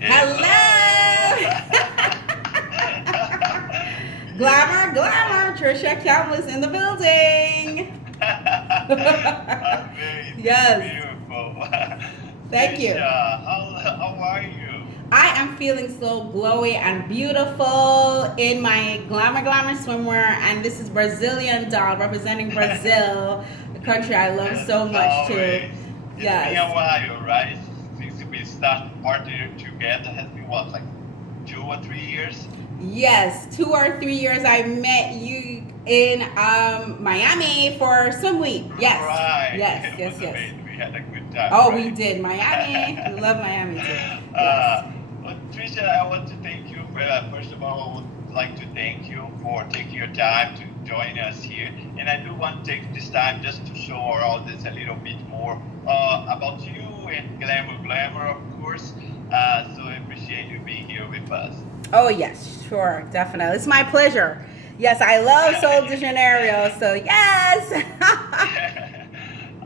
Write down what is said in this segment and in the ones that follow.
Hello! Hello! Glamour, glamour, Trisha Campbell's in the building. Amazing, Yes, beautiful. thank you. Trisha, how are you? I am feeling so glowy and beautiful in my Glamour Glamour Swimwear, and this is Brazilian doll representing Brazil, a country I love Yes, so much too. always. It's been a Yes. while, right? Since we started partnering together, has been what, like 2 or 3 years? Yes, 2 or 3 years. I met you in Miami for swim week. Yes, Right. yes, It was yes, yes. amazing. We had a good time, Oh, we right? did. Miami. We love Miami too. Yes. uh, well, Trisha, I want to thank you. First of all, I would like to thank you for taking your time to join us here. And I do want to take this time just to show our audience a little bit more about you and Glamour Glamour, of course. So I appreciate you being here with us. Oh, yes, sure, definitely. It's my pleasure. Yes, I love Sol de Janeiro, so yes.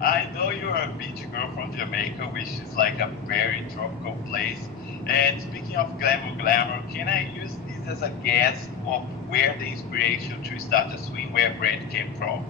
I know you're a beach girl from Jamaica, which is like a very tropical place. And speaking of glamour, glamour, can I use this as a guess of where the inspiration to start a swimwear brand came from?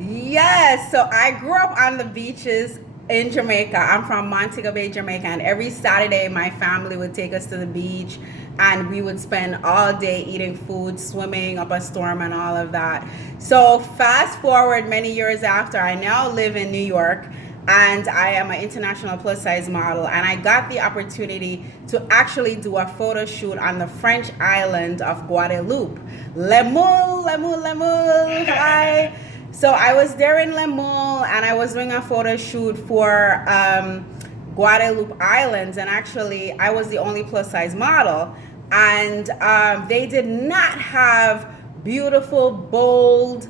Yes, so I grew up on the beaches in Jamaica. I'm from Montego Bay, Jamaica, and every Saturday my family would take us to the beach and we would spend all day eating food, swimming up a storm and all of that. So fast forward many years after, I now live in New York and I am an international plus size model, and I got the opportunity to actually do a photo shoot on the French island of Guadeloupe. Le Moule, Le Moule, Le Moule, hi. So I was there in Le Moule and I was doing a photo shoot for Guadeloupe Islands, and actually I was the only plus size model, and they did not have beautiful, bold,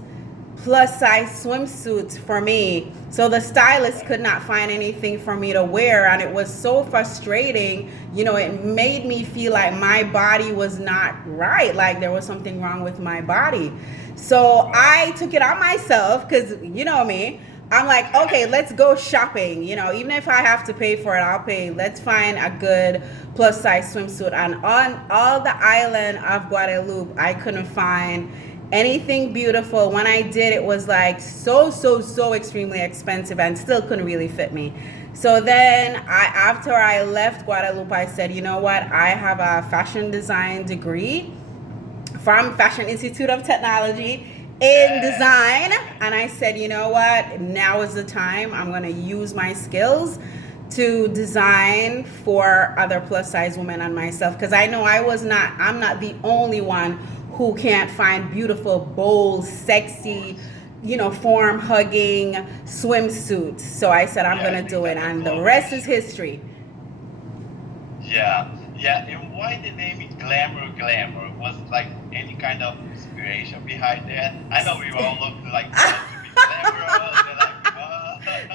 plus size swimsuits for me. So the stylist could not find anything for me to wear, and it was so frustrating. You know, it made me feel like my body was not right, like there was something wrong with my body. So I took it on myself because you know me. I'm like, okay, let's go shopping. You know, even if I have to pay for it, I'll pay. Let's find a good plus size swimsuit. And on all the island of Guadeloupe, I couldn't find anything beautiful. When I did, it was like so extremely expensive and still couldn't really fit me. So then after I left Guadeloupe, I said, you know what? I have a fashion design degree from Fashion Institute of Technology in design, and I said, you know what, now is the time. I'm going to use my skills to design for other plus size women and myself, because I know I'm not the only one who can't find beautiful, bold, sexy, you know, form hugging swimsuits. So I said I'm Yeah, I going to think do it, that was and the all rest is right. history. Yeah, yeah. And why the name is Glamour Glamour? Was like any kind of inspiration behind that? I know we all love to be glamorous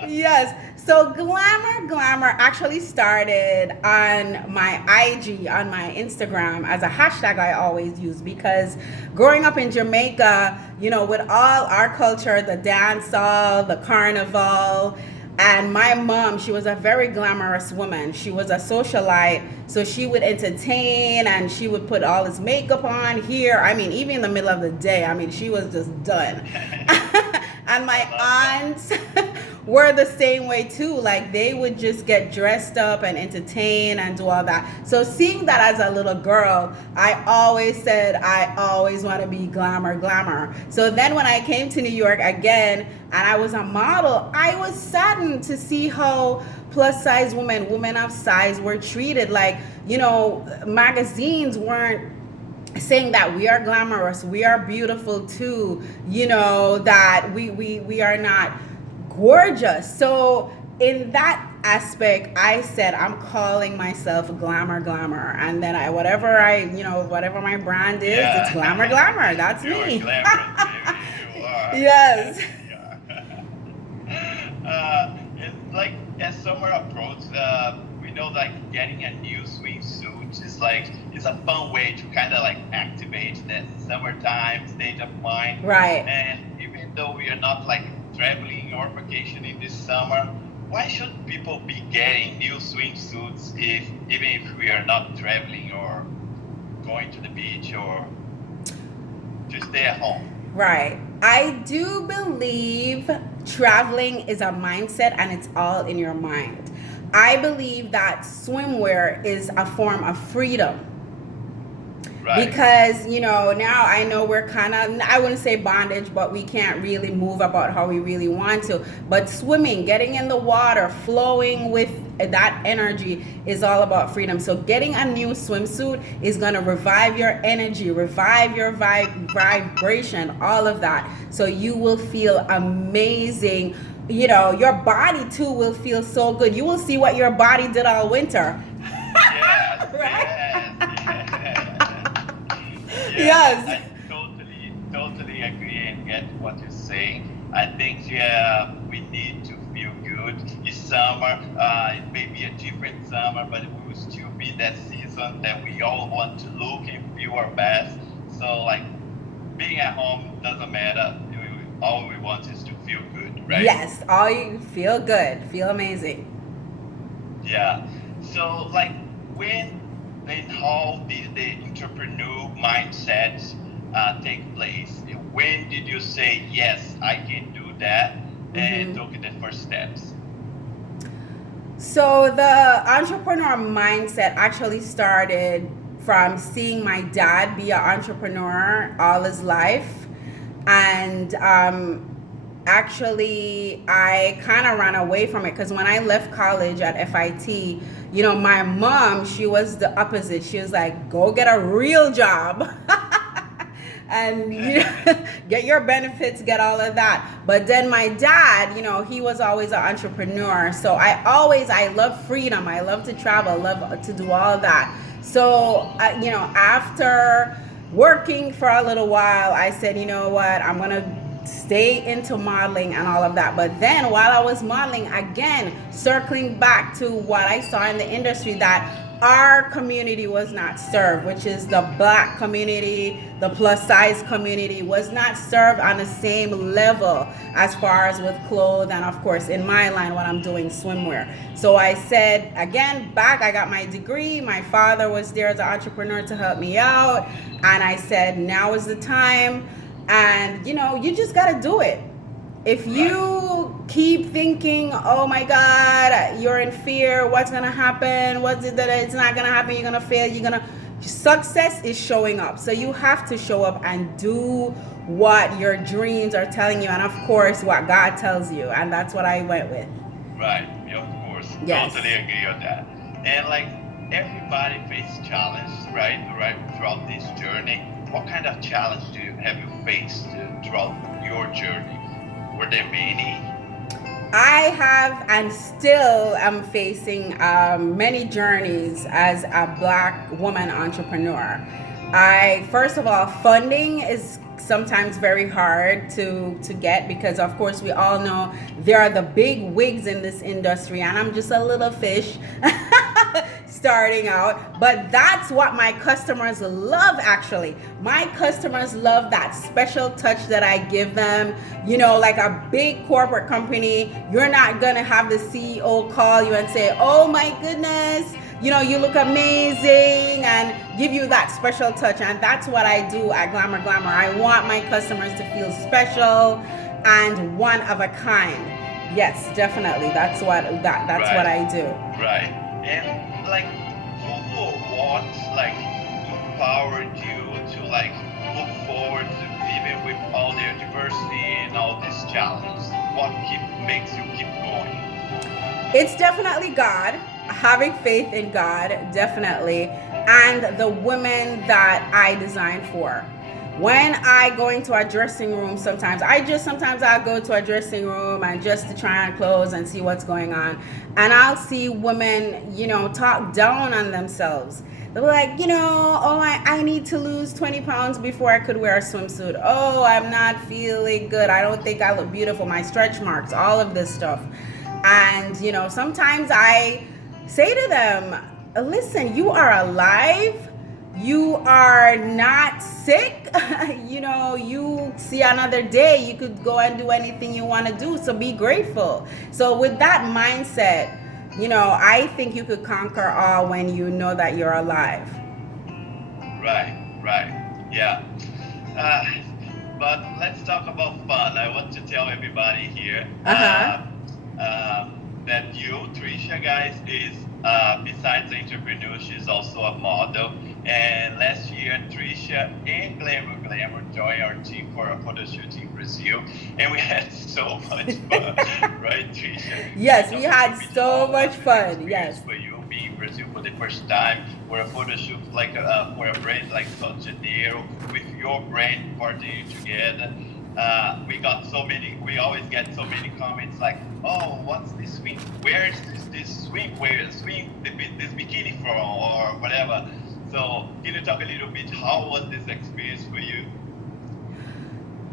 and Yes. So Glamour Glamour actually started on my IG, on my Instagram, as a hashtag I always use, because growing up in Jamaica, you know, with all our culture, the dance hall, the carnival, and my mom, she was a very glamorous woman. She was a socialite, so she would entertain and she would put all this makeup on here. I mean, even in the middle of the day, I mean, she was just done. And my I love that. aunts were the same way too. Like they would just get dressed up and entertain and do all that. So seeing that as a little girl, I always said I always want to be glamour, glamour. So then when I came to New York again and I was a model, I was saddened to see how plus size women, women of size, were treated. Like, you know, magazines weren't saying that we are glamorous, we are beautiful too, you know, that we are not gorgeous. So in that aspect, I said I'm calling myself Glamour Glamour, and then whatever my brand is, it's Glamour Yeah. Glamour. That's You are me. glamorous, baby. You are. Yes. Yes, you are. And like as summer approaches, we know like getting a new swimsuit is like it's a fun way to kind of like activate that summertime state of mind. Right. And even though we are not like traveling or vacationing this summer, why should people be getting new swimsuits if even if we are not traveling or going to the beach or to stay at home? Right. I do believe traveling is a mindset and it's all in your mind. I believe that swimwear is a form of freedom. Right. Because now I know we're kind of, I wouldn't say bondage, but we can't really move about how we really want to. But swimming, getting in the water, flowing with that energy is all about freedom. So getting a new swimsuit is going to revive your energy, revive your vibration, all of that. So you will feel amazing. Your body too will feel so good. You will see what your body did all winter. Yes, Right? yes. Yes. I totally agree and get what you're saying. I think we need to feel good. It's summer. It may be a different summer, but it will still be that season that we all want to look and feel our best. So like being at home doesn't matter. All we want is to feel good, right? Yes, all you feel good, feel amazing. Yeah. So like when and how did the entrepreneur mindset take place? When did you say, yes, I can do that, and took the first steps? So the entrepreneur mindset actually started from seeing my dad be an entrepreneur all his life. And actually, I kind of ran away from it because when I left college at FIT, my mom, she was the opposite. She was like, go get a real job. And get your benefits, get all of that. But then my dad, he was always an entrepreneur. So I love freedom. I love to travel, love to do all that. So, after working for a little while, I said, you know what, I'm going to stay into modeling and all of that. But then while I was modeling, again, circling back to what I saw in the industry, that our community was not served, which is the Black community, the plus size community was not served on the same level as far as with clothes and of course in my line when I'm doing swimwear. So I said, again, I got my degree. My father was there as an entrepreneur to help me out. And I said, now is the time. And you just got to do it. If you keep thinking, oh my God, you're in fear, what's going to happen? What's it that it's not going to happen? You're going to fail. Success is showing up. So you have to show up and do what your dreams are telling you. And of course, what God tells you. And that's what I went with. Right. Of course. Yes. Totally agree on that. And like everybody faces challenges, right? Throughout this journey. What kind of challenge have you faced throughout your journey? Were there many? I have and still am facing many journeys as a Black woman entrepreneur. First of all, funding is sometimes very hard to get because of course we all know there are the big wigs in this industry and I'm just a little fish starting out. But that's what my customers love. Actually, my customers love that special touch that I give them. Like a big corporate company, you're not gonna have the CEO call you and say, oh my goodness, you look amazing, and give you that special touch. And that's what I do at Glamour Glamour. I want my customers to feel special and one of a kind. Yes, definitely. That's what I do. Right. And like who or what empowered you to move forward even with all the diversity and all these challenges? What makes you keep going? It's definitely God. Having faith in God, definitely, and the women that I design for. When I go into a dressing room, sometimes I'll go to a dressing room and just to try on clothes and see what's going on, and I'll see women, talk down on themselves. They're like, oh, I need to lose 20 pounds before I could wear a swimsuit. Oh, I'm not feeling good. I don't think I look beautiful. My stretch marks, all of this stuff. And, sometimes I say to them, listen, you are alive. you are not sick, you know, you see another day, you could go and do anything you want to do. So be grateful. So with that mindset, you know, I think you could conquer all when you know that you're alive. Right, right. Yeah. Uh, but let's talk about fun. I want to tell everybody here Uh-huh. that you, Tricia, guys, is besides the entrepreneur, she's also a model. And last year, Tricia and Glamour Glamour joined our team for a photo shoot in Brazil, and we had so much fun, right, Tricia? Yes, we Talk a had little bit so how much was the fun. experience Yes. for you being in Brazil for the first time for a photo shoot like for a brand like called Janeiro with your brand partnering together. We always get so many comments like, oh, what's this swim? Where is this swimwear, this bikini from, or whatever. So, can you talk a little bit? How was this experience for you?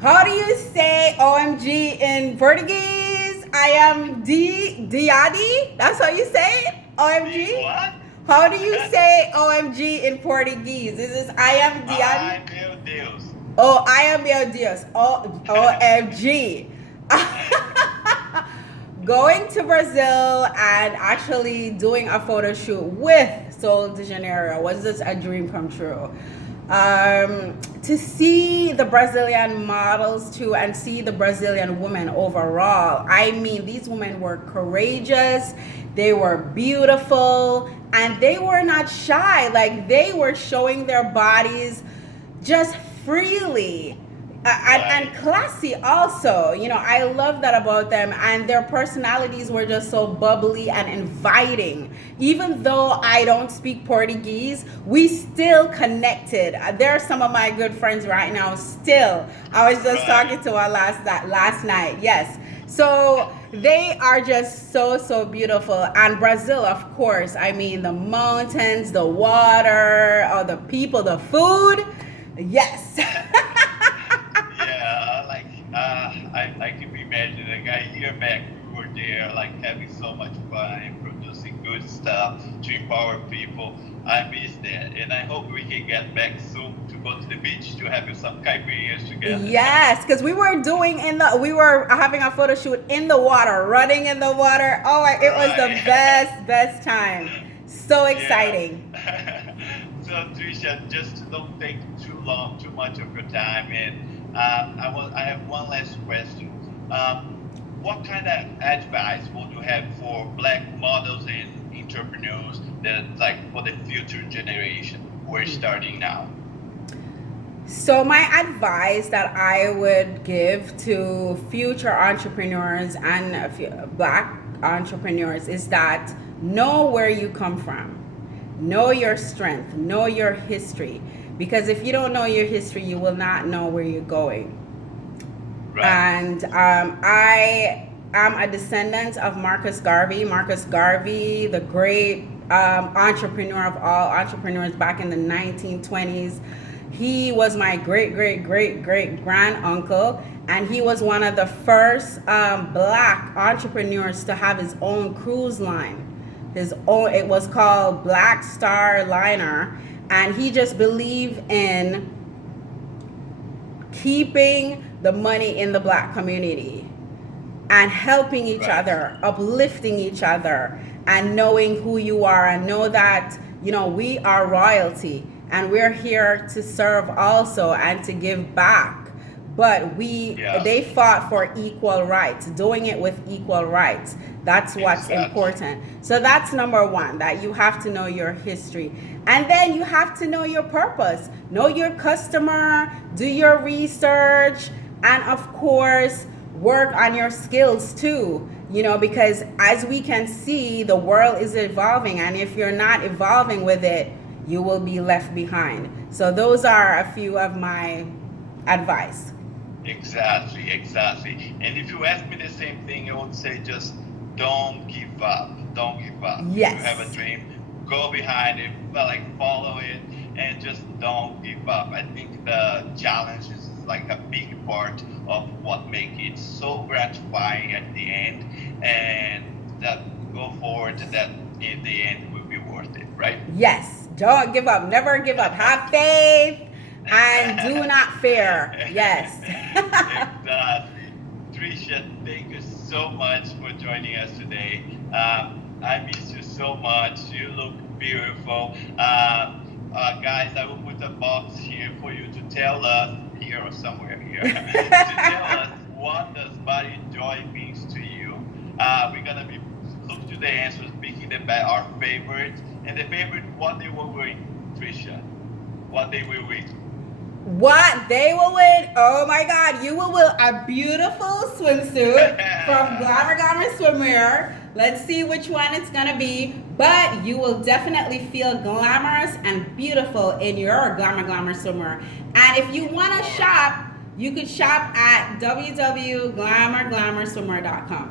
How do you say OMG in Portuguese? I am Diadi. That's how you say it? The OMG? what? How do you say OMG in Portuguese? Is this I am Diadi? Ai, meu Deus. Oh, I am your Dios. OMG. Going to Brazil and actually doing a photo shoot with Sol de Janeiro was just a dream come true. To see the Brazilian models too and see the Brazilian women overall, I mean, these women were courageous, they were beautiful, and they were not shy. Like, they were showing their bodies just freely. And classy also, you know, I love that about them, and their personalities were just so bubbly and inviting. Even though I don't speak Portuguese, we still connected. There are some of my good friends right now still. I was just talking to her last night. Yes. So they are just so beautiful. And Brazil, of course, I mean, the mountains, the water, the people, the food. Yes. Yeah, like I can imagine like a year back we were there like having so much fun and producing good stuff to empower people. I miss that, and I hope we can get back soon to go to the beach to have some caipirinhas together. Yes, because we were having a photo shoot in the water, running in the water. Oh, it was the best time. So exciting. So Tricia, just to don't take too much of your time, and I have one last question. What kind of advice would you have for black models and entrepreneurs that like for the future generation who are starting now? So my advice that I would give to future entrepreneurs and black entrepreneurs is that know where you come from. Know your strength, know your history. Because if you don't know your history, you will not know where you're going. Right. And I am a descendant of Marcus Garvey. Marcus Garvey, the great entrepreneur of all entrepreneurs back in the 1920s. He was my great grand uncle, and he was one of the first black entrepreneurs to have his own cruise line. It was called Black Star Liner, and he just believed in keeping the money in the black community and helping each other, uplifting each other, and knowing who you are, and know that, you know, we are royalty and we're here to serve also and to give back. But they fought for equal rights, doing it with equal rights. That's what's important. So that's number one, that you have to know your history. And then you have to know your purpose. Know your customer, do your research, and of course, work on your skills too. You know, because as we can see, the world is evolving, and if you're not evolving with it, you will be left behind. So those are a few of my advice. Exactly. And if you ask me the same thing, I would say just don't give up. Don't give up. Yes. If you have a dream, go behind it, follow it, and just don't give up. I think the challenge is like a big part of what makes it so gratifying at the end, and that go forward, that in the end will be worth it, right? Yes, Don't give up. Never give up. Have faith and do not fear. Yes. Exactly. Tricia, thank you so much for joining us today. I miss you so much. You look beautiful. Guys, I will put a box here for you to tell us, here or somewhere here, to tell us what does body joy means to you. We're going to be look to the answers, picking our favorites. And the favorite, what they will win, Tricia. What they will win. What they will win? Oh my God, you will win a beautiful swimsuit from Glamour Glamour Swimwear. Let's see which one it's gonna be, but you will definitely feel glamorous and beautiful in your Glamour Glamour Swimwear. And if you wanna shop, you could shop at www.glamourglamourswimwear.com.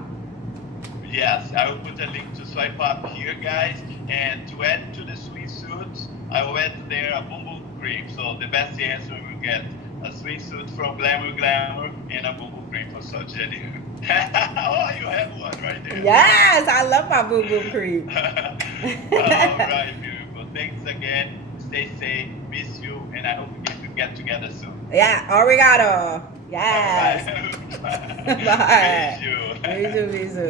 Yes, I will put a link to swipe up here, guys. And to add to the swimsuits, I will add there a boom boom cream. So the best answer will get a swimsuit from Glamour Glamour and a boom boom cream for Janeiro. Oh, you have one right there. Yes, I love my boom boom cream. All right, beautiful. Thanks again. Stay safe. Miss you, and I hope we get together soon. Yeah, obrigado. Yes. Bye. Bye. Miss you. Beijo, beijo.